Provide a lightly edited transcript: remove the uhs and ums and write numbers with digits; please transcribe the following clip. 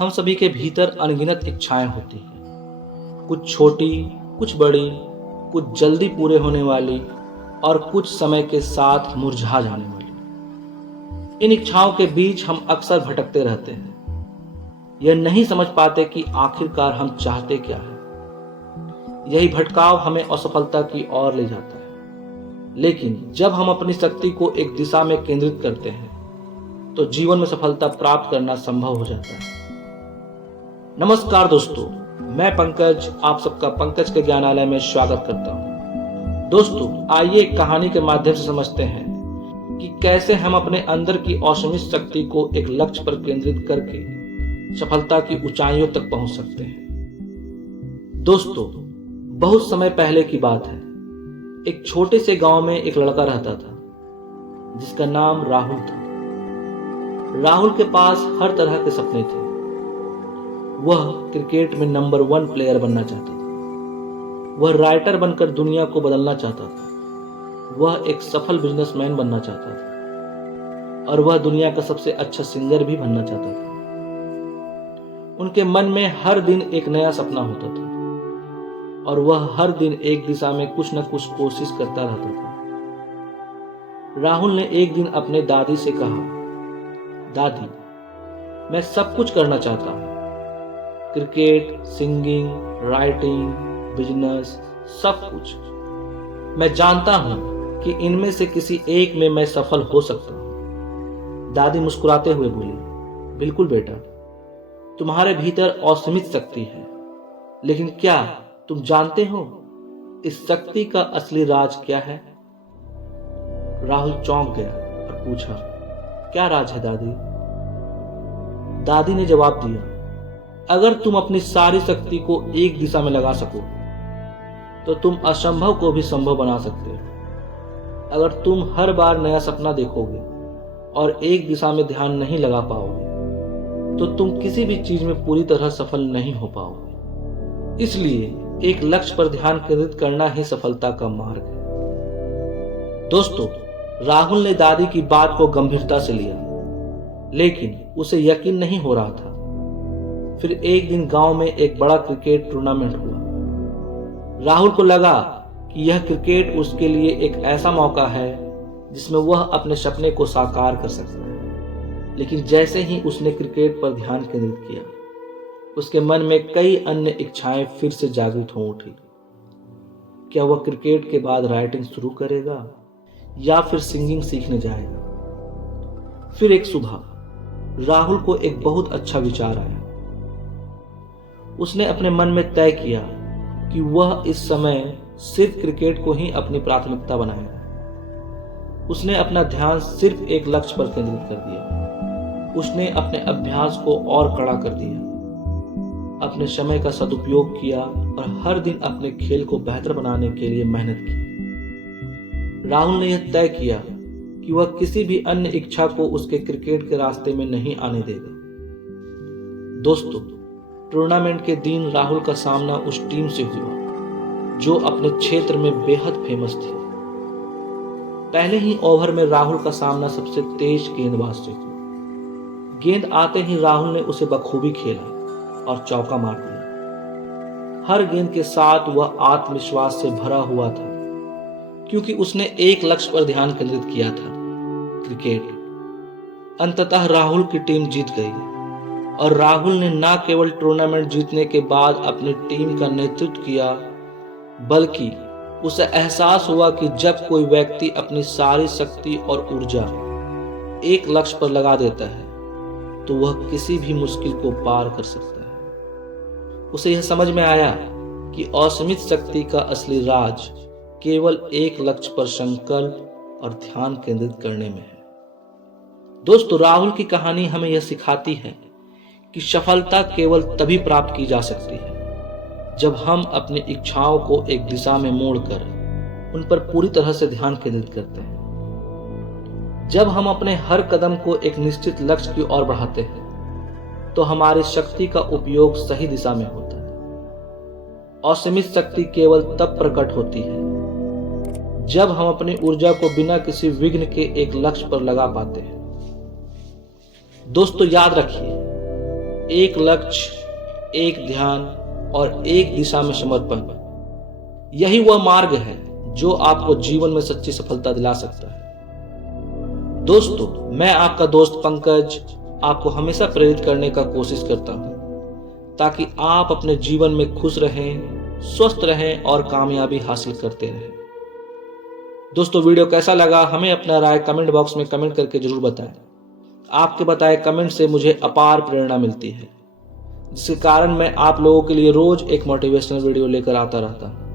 हम सभी के भीतर अनगिनत इच्छाएं होती हैं, कुछ छोटी, कुछ बड़ी, कुछ जल्दी पूरे होने वाली और कुछ समय के साथ मुरझा जाने वाली। इन इच्छाओं के बीच हम अक्सर भटकते रहते हैं, यह नहीं समझ पाते कि आखिरकार हम चाहते क्या है। यही भटकाव हमें असफलता की ओर ले जाता है। लेकिन जब हम अपनी शक्ति को एक दिशा में केंद्रित करते हैं तो जीवन में सफलता प्राप्त करना संभव हो जाता है। नमस्कार दोस्तों, मैं पंकज आप सबका पंकज के ज्ञानालय में स्वागत करता हूं। दोस्तों, आइए एक कहानी के माध्यम से समझते हैं कि कैसे हम अपने अंदर की असीमित शक्ति को एक लक्ष्य पर केंद्रित करके सफलता की ऊंचाइयों तक पहुंच सकते हैं। दोस्तों, बहुत समय पहले की बात है। एक छोटे से गांव में एक लड़का रहता था जिसका नाम राहुल था। राहुल के पास हर तरह के सपने थे। वह क्रिकेट में नंबर 1 प्लेयर बनना चाहता था। वह राइटर बनकर दुनिया को बदलना चाहता था। वह एक सफल बिजनेसमैन बनना चाहता था और वह दुनिया का सबसे अच्छा सिंगर भी बनना चाहता था। उनके मन में हर दिन एक नया सपना होता था और वह हर दिन एक दिशा में कुछ न कुछ कोशिश करता रहता था। राहुल ने एक दिन अपने दादी से कहा, दादी, मैं सब कुछ करना चाहता हूँ, क्रिकेट, सिंगिंग, राइटिंग, बिजनेस, सब कुछ। मैं जानता हूं कि इनमें से किसी एक में मैं सफल हो सकता हूं। दादी मुस्कुराते हुए बोली, बिल्कुल बेटा, तुम्हारे भीतर असीमित शक्ति है, लेकिन क्या तुम जानते हो इस शक्ति का असली राज क्या है? राहुल चौंक गया और पूछा, क्या राज है दादी? दादी ने जवाब दिया, अगर तुम अपनी सारी शक्ति को एक दिशा में लगा सको तो तुम असंभव को भी संभव बना सकते हो। अगर तुम हर बार नया सपना देखोगे और एक दिशा में ध्यान नहीं लगा पाओगे तो तुम किसी भी चीज में पूरी तरह सफल नहीं हो पाओगे। इसलिए एक लक्ष्य पर ध्यान केंद्रित करना ही सफलता का मार्ग है। दोस्तों, राहुल ने दादी की बात को गंभीरता से लिया, लेकिन उसे यकीन नहीं हो रहा था। फिर एक दिन गांव में एक बड़ा क्रिकेट टूर्नामेंट हुआ। राहुल को लगा कि यह क्रिकेट उसके लिए एक ऐसा मौका है जिसमें वह अपने सपने को साकार कर सकता है। लेकिन जैसे ही उसने क्रिकेट पर ध्यान केंद्रित किया, उसके मन में कई अन्य इच्छाएं फिर से जागृत हो उठी। क्या वह क्रिकेट के बाद राइटिंग शुरू करेगा या फिर सिंगिंग सीखने जाएगा? फिर एक सुबह राहुल को एक बहुत अच्छा विचार आया। उसने अपने मन में तय किया कि वह इस समय सिर्फ क्रिकेट को ही अपनी प्राथमिकता बनाएगा। उसने अपना ध्यान सिर्फ एक लक्ष्य पर केंद्रित कर दिया। उसने अपने अभ्यास को और कड़ा कर दिया, अपने समय का सदुपयोग किया और हर दिन अपने खेल को बेहतर बनाने के लिए मेहनत की। राहुल ने यह तय किया कि वह किसी भी अन्य इच्छा को उसके क्रिकेट के रास्ते में नहीं आने देगा। दोस्तों, टूर्नामेंट के दिन राहुल का सामना उस टीम से हुआ जो अपने क्षेत्र में बेहद फेमस थी। पहले ही ओवर में राहुल का सामना सबसे तेज गेंदबाज से हुआ। गेंद आते ही राहुल ने उसे बखूबी खेला और चौका मार दिया। हर गेंद के साथ वह आत्मविश्वास से भरा हुआ था, क्योंकि उसने एक लक्ष्य पर ध्यान केंद्रित किया था, क्रिकेट। अंततः राहुल की टीम जीत गई और राहुल ने न केवल टूर्नामेंट जीतने के बाद अपनी टीम का नेतृत्व किया, बल्कि उसे एहसास हुआ कि जब कोई व्यक्ति अपनी सारी शक्ति और ऊर्जा एक लक्ष्य पर लगा देता है तो वह किसी भी मुश्किल को पार कर सकता है। उसे यह समझ में आया कि असीमित शक्ति का असली राज केवल एक लक्ष्य पर संकल्प और ध्यान केंद्रित करने में है। दोस्तों, राहुल की कहानी हमें यह सिखाती है कि सफलता केवल तभी प्राप्त की जा सकती है जब हम अपनी इच्छाओं को एक दिशा में मोड़कर उन पर पूरी तरह से ध्यान केंद्रित करते हैं। जब हम अपने हर कदम को एक निश्चित लक्ष्य की ओर बढ़ाते हैं तो हमारी शक्ति का उपयोग सही दिशा में होता है। असीमित शक्ति केवल तब प्रकट होती है जब हम अपनी ऊर्जा को बिना किसी विघ्न के एक लक्ष्य पर लगा पाते हैं। दोस्तों, याद रखिए, एक लक्ष्य, एक ध्यान और एक दिशा में समर्पण, यही वह मार्ग है जो आपको जीवन में सच्ची सफलता दिला सकता है। दोस्तों, मैं आपका दोस्त पंकज आपको हमेशा प्रेरित करने का कोशिश करता हूं ताकि आप अपने जीवन में खुश रहें, स्वस्थ रहें और कामयाबी हासिल करते रहें। दोस्तों, वीडियो कैसा लगा हमें अपना राय कमेंट बॉक्स में कमेंट करके जरूर बताएं। आपके बताए कमेंट से मुझे अपार प्रेरणा मिलती है, जिसके कारण मैं आप लोगों के लिए रोज एक मोटिवेशनल वीडियो लेकर आता रहता हूं।